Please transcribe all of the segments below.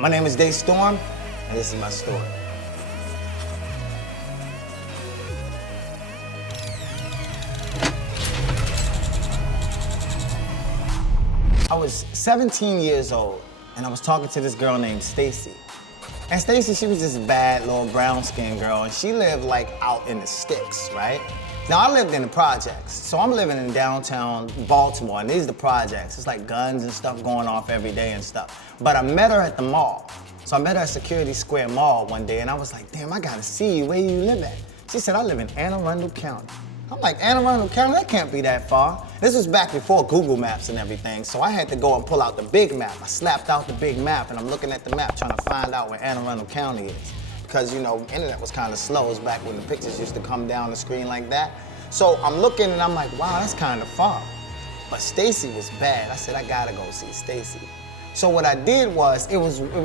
My name is DeStorm, and this is my story. I was 17 years old, and I was talking to this girl named Stacy. And Stacy, she was this bad little brown-skinned girl, and she lived like out in the sticks, right? Now, I lived in the projects, so I'm living in downtown Baltimore, and these are the projects. It's like guns and stuff going off every day and stuff. But I met her at the mall. So I met her at Security Square Mall one day, and I was like, damn, I gotta see you. Where you live at? She said, I live in Anne Arundel County. I'm like, Anne Arundel County? That can't be that far. This was back before Google Maps and everything, so I had to go and pull out the big map. I slapped out the big map, and I'm looking at the map trying to find out where Anne Arundel County is. Because, you know, internet was kind of slow. It was back when the pictures used to come down the screen like that. So I'm looking, and I'm like, wow, that's kind of far. But Stacy was bad. I said, I gotta go see Stacy. So what I did was,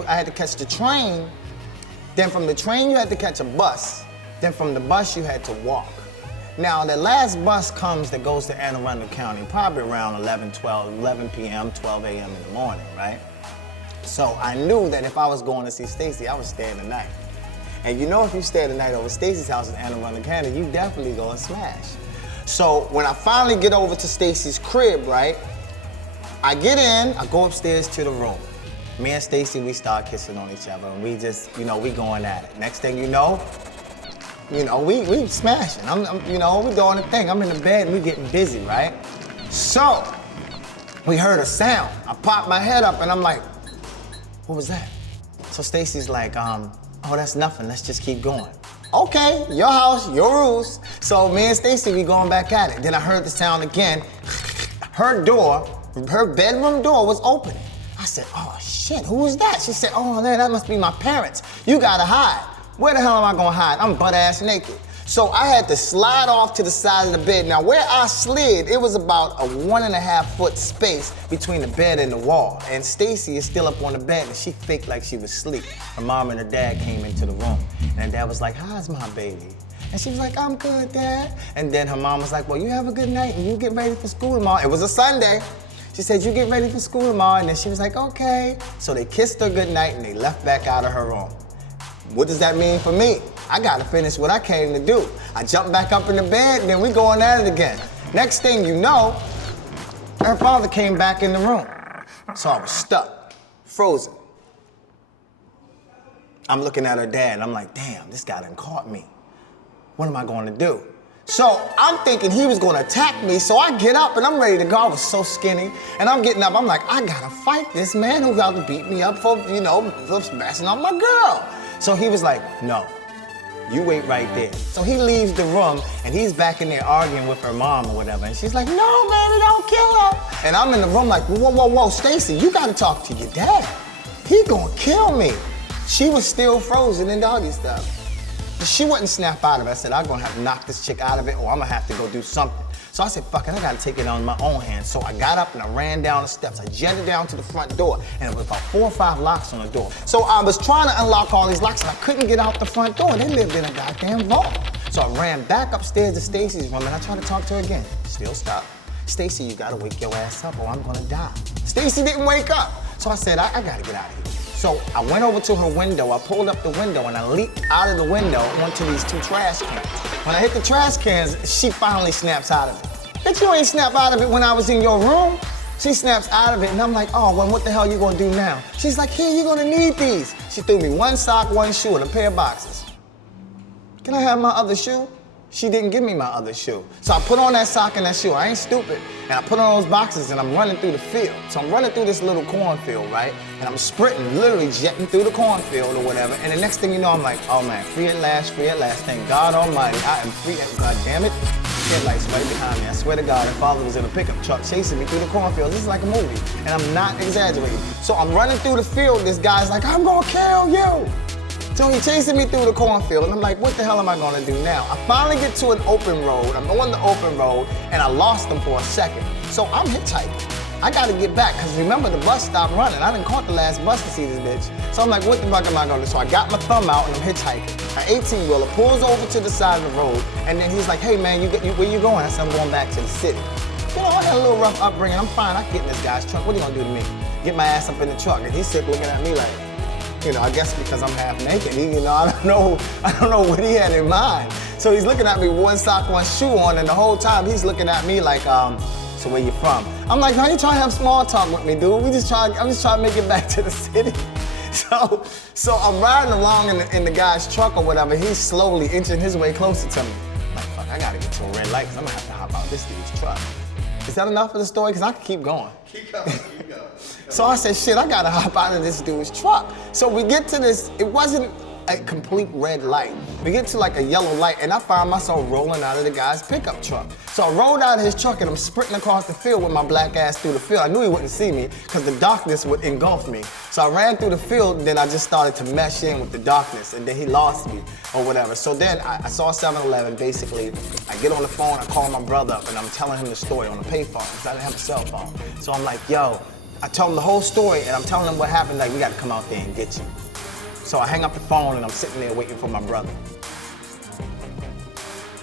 I had to catch the train. Then from the train, you had to catch a bus. Then from the bus, you had to walk. Now, the last bus comes that goes to Anne Arundel County, probably around 11 p.m., 12 a.m. in the morning, right? So I knew that if I was going to see Stacy, I would stay the night. And you know, if you stay the night over Stacy's house in Anne Arundel County, you definitely gonna smash. So when I finally get over to Stacy's crib, right? I get in, I go upstairs to the room. Me and Stacy, we start kissing on each other, and we just, you know, we going at it. Next thing you know, we smashing. We doing the thing. I'm in the bed, and we getting busy, right? So we heard a sound. I popped my head up, and I'm like, what was that? So Stacy's like, oh, that's nothing. Let's just keep going. Okay, your house, your rules. So me and Stacy, we going back at it. Then I heard the sound again. Her bedroom door was opening. I said, oh shit, who was that? She said, oh man, that must be my parents. You gotta hide. Where the hell am I gonna hide? I'm butt-ass naked. So I had to slide off to the side of the bed. Now where I slid, it was about a 1.5 foot space between the bed and the wall. And Stacy is still up on the bed, and she faked like she was asleep. Her mom and her dad came into the room, and her dad was like, how's my baby? And she was like, I'm good, Dad. And then her mom was like, well, you have a good night, and you get ready for school tomorrow. It was a Sunday. She said, you get ready for school tomorrow, and then she was like, okay. So they kissed her good night, and they left back out of her room. What does that mean for me? I gotta finish what I came to do. I jumped back up in the bed, and then we going at it again. Next thing you know, her father came back in the room. So I was stuck, frozen. I'm looking at her dad, and I'm like, damn, this guy done caught me. What am I gonna do? So I'm thinking he was gonna attack me, so I get up and I'm ready to go. I was so skinny, and I'm getting up, I'm like, I gotta fight this man who's about to beat me up for, for smashing up my girl. So he was like, no, you wait right there. So he leaves the room, and he's back in there arguing with her mom or whatever, and she's like, no, baby, don't kill her. And I'm in the room like, whoa, Stacy, you gotta talk to your dad. He gonna kill me. She was still frozen in doggy style. She wouldn't snap out of it. I said, I'm gonna have to knock this chick out of it, or I'm gonna have to go do something. So I said, fuck it, I gotta take it on my own hands. So I got up and I ran down the steps. I jetted down to the front door, and it was about 4 or 5 locks on the door. So I was trying to unlock all these locks, and I couldn't get out the front door. They lived in a goddamn vault. So I ran back upstairs to Stacy's room, and I tried to talk to her again. Still stopped. Stacy, you gotta wake your ass up, or I'm gonna die. Stacy didn't wake up. So I said, I gotta get out of here. So I went over to her window, I pulled up the window, and I leaped out of the window onto these 2 trash cans. When I hit the trash cans, she finally snaps out of it. Bitch, you ain't snap out of it when I was in your room. She snaps out of it, and I'm like, oh, well, what the hell you gonna do now? She's like, here, you're gonna need these. She threw me 1 sock, 1 shoe, and a pair of boxes. Can I have my other shoe? She didn't give me my other shoe. So I put on that sock and that shoe. I ain't stupid. And I put on those boxes, and I'm running through the field. So I'm running through this little cornfield, right? And I'm sprinting, literally jetting through the cornfield or whatever. And the next thing you know, I'm like, oh man, free at last, free at last. Thank God Almighty, I am free at, God damn it. Headlights right behind me. I swear to God, her father was in a pickup truck chasing me through the cornfield. This is like a movie, and I'm not exaggerating. So I'm running through the field. This guy's like, I'm gonna kill you. So he's chasing me through the cornfield, and I'm like, what the hell am I gonna do now? I finally get to an open road. I'm on the open road, and I lost him for a second. So I'm hitchhiking. I gotta get back, because remember, the bus stopped running. I didn't caught the last bus to see this bitch. So I'm like, what the fuck am I gonna do? So I got my thumb out, and I'm hitchhiking. An 18-wheeler pulls over to the side of the road, and then he's like, hey man, where you going? I said, I'm going back to the city. You know, I had a little rough upbringing. I'm fine, I can get in this guy's truck. What are you gonna do to me? Get my ass up in the truck. And he's sick looking at me like, You know, I guess because I'm half naked. I don't know what he had in mind. So he's looking at me with one sock, one shoe on, and the whole time he's looking at me like, so where you from? I'm like, no, you trying to have small talk with me, dude. I'm just trying to make it back to the city. So I'm riding along in the guy's truck or whatever. He's slowly inching his way closer to me. I'm like, fuck, I gotta get to a red light because I'm gonna have to hop out this dude's truck. Is that enough of the story? Because I can keep going. Keep going. So I said, shit, I gotta hop out of this dude's truck. So we get to this, it wasn't a complete red light. We get to like a yellow light and I find myself rolling out of the guy's pickup truck. So I rolled out of his truck and I'm sprinting across the field with my black ass through the field. I knew he wouldn't see me because the darkness would engulf me. So I ran through the field, then I just started to mesh in with the darkness and then he lost me or whatever. So then I saw 7-Eleven, basically. I get on the phone, I call my brother up and I'm telling him the story on the payphone because I didn't have a cell phone. So I'm like, yo, I tell him the whole story and I'm telling him what happened, like we gotta come out there and get you. So I hang up the phone and I'm sitting there waiting for my brother.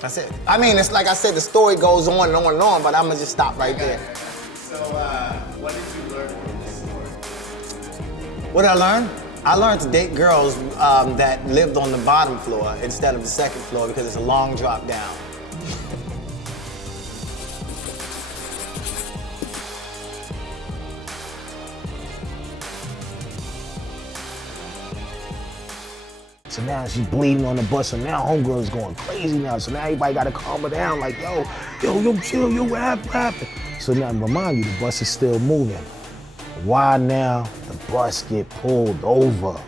That's it. I mean, it's like I said, the story goes on and on and on, but I'm gonna just stop right there. So what did you learn from this story? What did I learn? I learned to date girls that lived on the bottom floor instead of the second floor because it's a long drop down. So now she's bleeding on the bus, so now homegirl is going crazy now. So now everybody gotta calm her down, like, yo, chill, yo, what happened? So now, remind you, the bus is still moving. Why now the bus get pulled over?